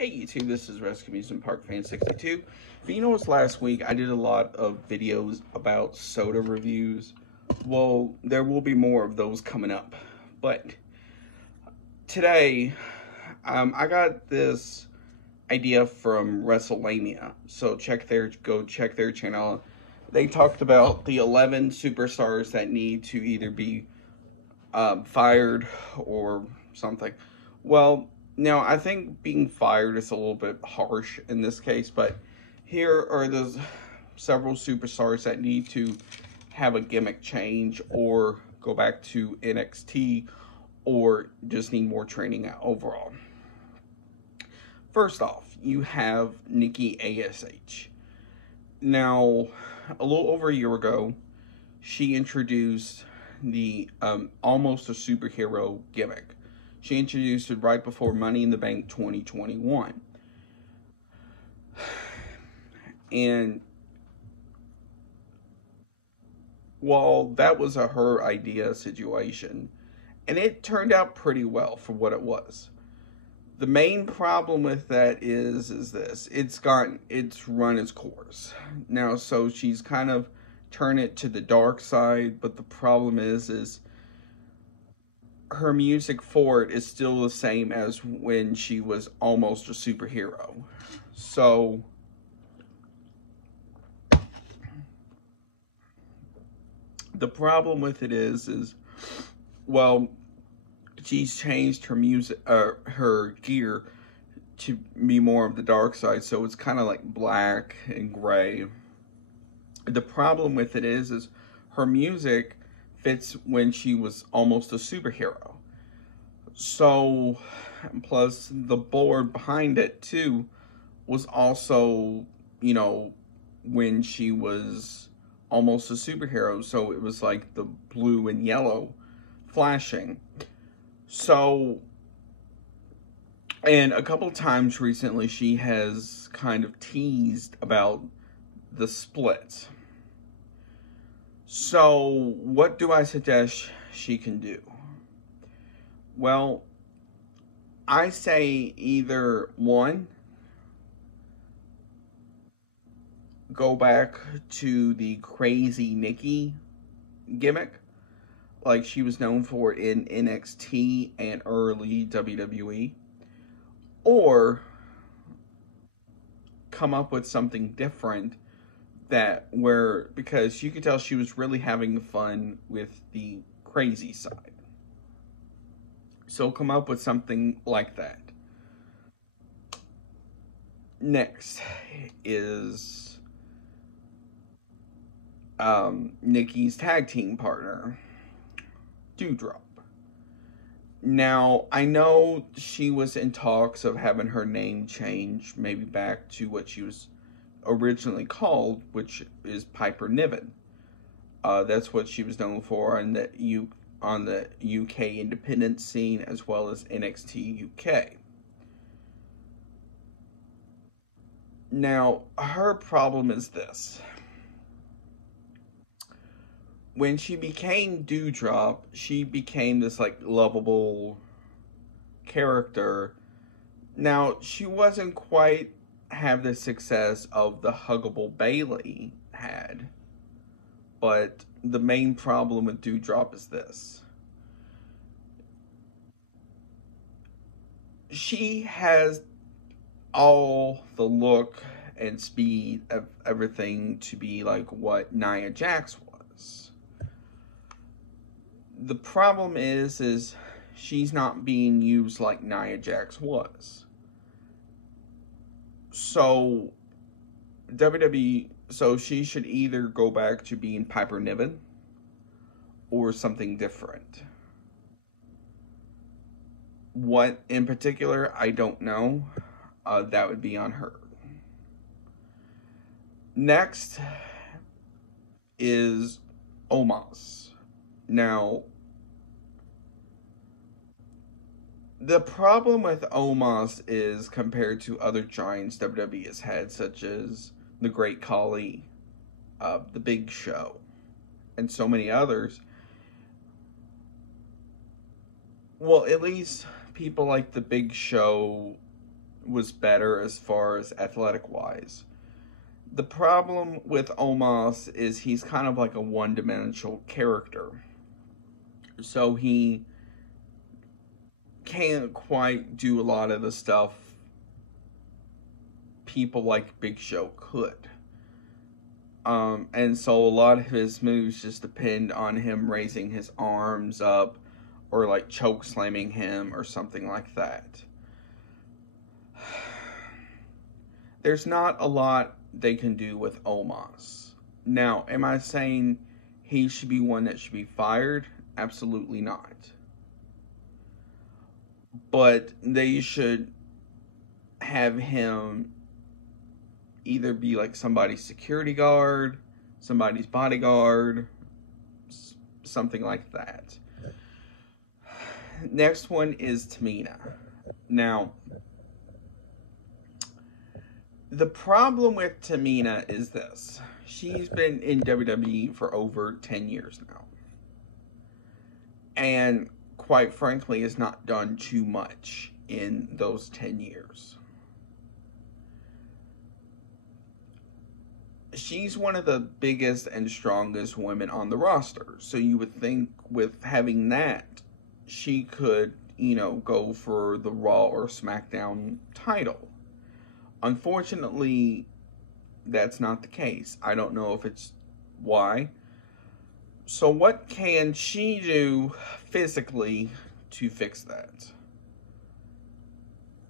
Hey YouTube, this is Rescue Amusement Park Fan 62. If you noticed last week, I did a lot of videos about soda reviews. Well, there will be more of those coming up. But today, I got this idea from WrestleMania. So go check their channel. They talked about the 11 superstars that need to either be fired or something. Well, now I think being fired is a little bit harsh in this case, but here are the several superstars that need to have a gimmick change or go back to NXT or just need more training overall. First off, you have Nikki Ash. Now, a little over a year ago, she introduced the almost a superhero gimmick. She introduced it right before Money in the Bank 2021. And while that was her idea situation, and it turned out pretty well for what it was. The main problem with that is this. It's run its course. Now, so she's kind of turned it to the dark side, but the problem is her music for it is still the same as when she was almost a superhero. So the problem with it is well, she's changed her music, her gear to be more of the dark side, so it's kind of like black and gray. The problem with it is her music fits when she was almost a superhero. So, plus the board behind it too was also, you know, when she was almost a superhero. So it was like the blue and yellow flashing. So, and a couple of times recently she has kind of teased about the split. So, what do I suggest she can do? Well, I say either one, go back to the crazy Nikki gimmick, like she was known for in NXT and early WWE, or come up with something different because you could tell she was really having fun with the crazy side. So come up with something like that. Next is Nikki's tag team partner, Doudrop. Now, I know she was in talks of having her name changed, maybe back to what she was originally called, which is Piper Niven. That's what she was known for on the UK independent scene as well as NXT UK. Now, her problem is this. When she became Doudrop, she became this like lovable character. Now, she wasn't quite have the success of the huggable Bayley had, but the main problem with Doudrop is this. She has all the look and speed of everything to be like what Nia Jax was. The problem is she's not being used like Nia Jax was. So WWE, so she should either go back to being Piper Niven or something different. What in particular, I don't know. That would be on her. Next is Omas. Now, the problem with Omas is compared to other giants WWE has had, such as the Great Khali, the Big Show, and so many others. Well, at least people like the Big Show was better as far as athletic-wise. The problem with Omas is he's kind of like a one-dimensional character. So he can't quite do a lot of the stuff people like Big Show could. And so a lot of his moves just depend on him raising his arms up or like choke slamming him or something like that. There's not a lot they can do with Omas. Now, am I saying he should be one that should be fired? Absolutely not. But they should have him either be like somebody's security guard, somebody's bodyguard, something like that. Next one is Tamina. Now, the problem with Tamina is this. She's been in WWE for over 10 years now. And quite frankly, has not done too much in those 10 years. She's one of the biggest and strongest women on the roster. So you would think with having that, she could, go for the Raw or SmackDown title. Unfortunately, that's not the case. I don't know if it's why. So what can she do physically to fix that?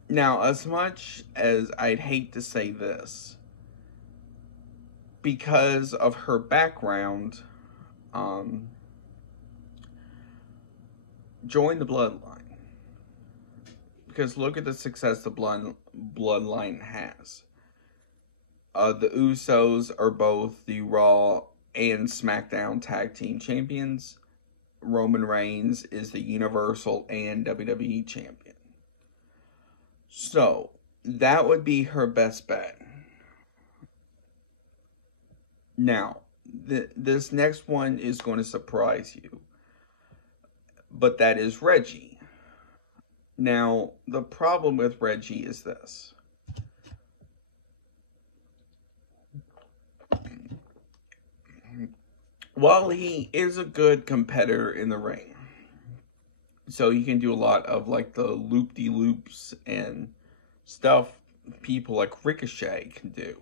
Now, as much as I'd hate to say this, because of her background, join the Bloodline. Because look at the success the Bloodline has. The Usos are both the Raw and SmackDown Tag Team Champions. Roman Reigns is the Universal and WWE Champion. So, that would be her best bet. Now, this next one is going to surprise you. But that is Reggie. Now, the problem with Reggie is this. While he is a good competitor in the ring, so he can do a lot of like the loop-de-loops and stuff people like Ricochet can do.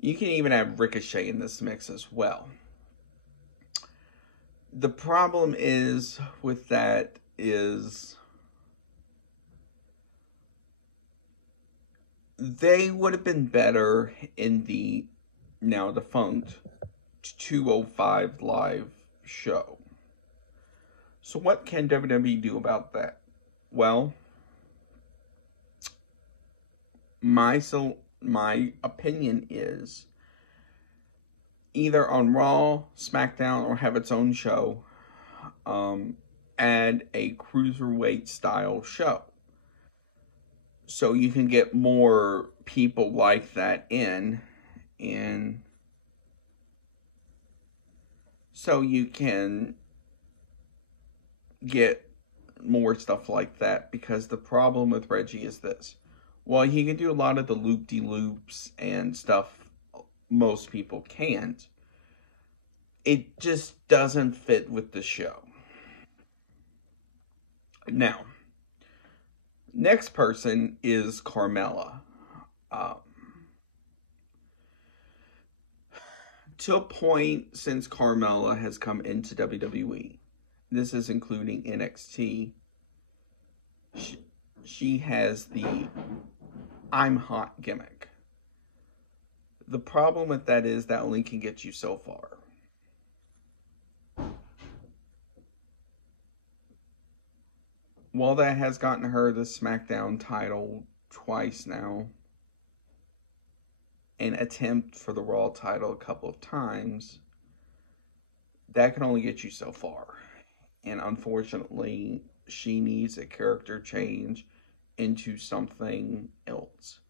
You can even have Ricochet in this mix as well. The problem is with that is they would have been better in the now defunct 205 Live show. So what can WWE do about that? Well, my opinion is either on Raw, SmackDown, or have its own show, add a cruiserweight style show. So you can get more people like that in, and so you can get more stuff like that, because the problem with Reggie is this. While he can do a lot of the loop-de-loops and stuff most people can't, it just doesn't fit with the show. Now, next person is Carmella. To a point since Carmella has come into WWE, this is including NXT, she has the I'm hot gimmick. The problem with that is that only can get you so far. While that has gotten her the SmackDown title twice now, and attempt for the Raw title a couple of times, that can only get you so far. And unfortunately, she needs a character change into something else.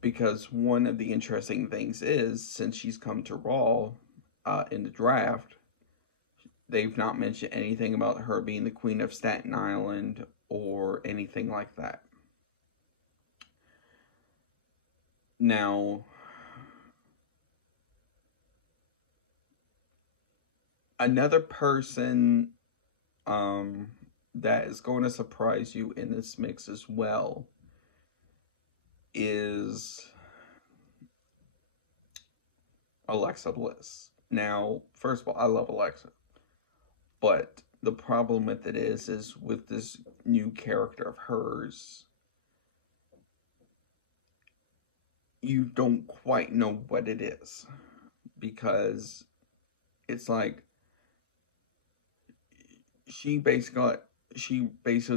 Because one of the interesting things is, since she's come to Raw in the draft, they've not mentioned anything about her being the Queen of Staten Island or anything like that. Now, another person that is going to surprise you in this mix as well is Alexa Bliss. Now, first of all, I love Alexa, but the problem with it is with this new character of hers, you don't quite know what it is, because it's like she basically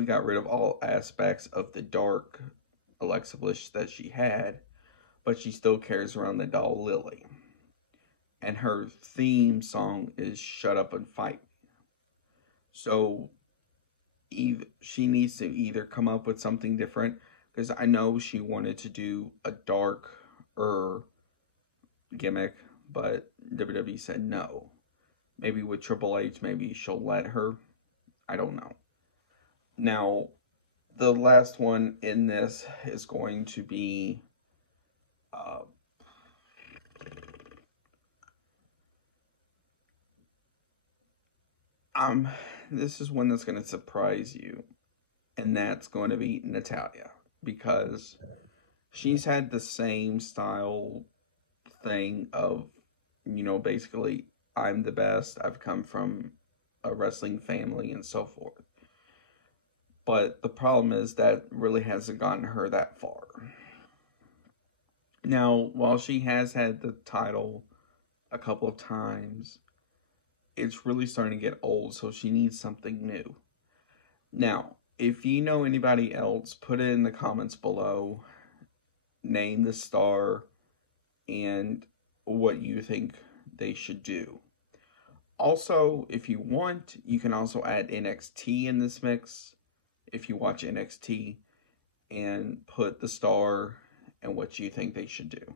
got rid of all aspects of the dark Alexa Bliss that she had, but she still carries around the doll Lily. And her theme song is Shut Up and Fight. So she needs to either come up with something different, because I know she wanted to do a darker gimmick, but WWE said no. Maybe with Triple H, maybe she'll let her. I don't know. Now, the last one in this is going to be this is one that's going to surprise you, and that's going to be Natalya, because she's had the same style thing of, basically, I'm the best, I've come from a wrestling family, and so forth. But the problem is that really hasn't gotten her that far. Now, while she has had the title a couple of times, it's really starting to get old, so she needs something new. Now, if you know anybody else, put it in the comments below. Name the star and what you think they should do. Also, if you want, you can also add NXT in this mix, if you watch NXT, and put the star and what you think they should do.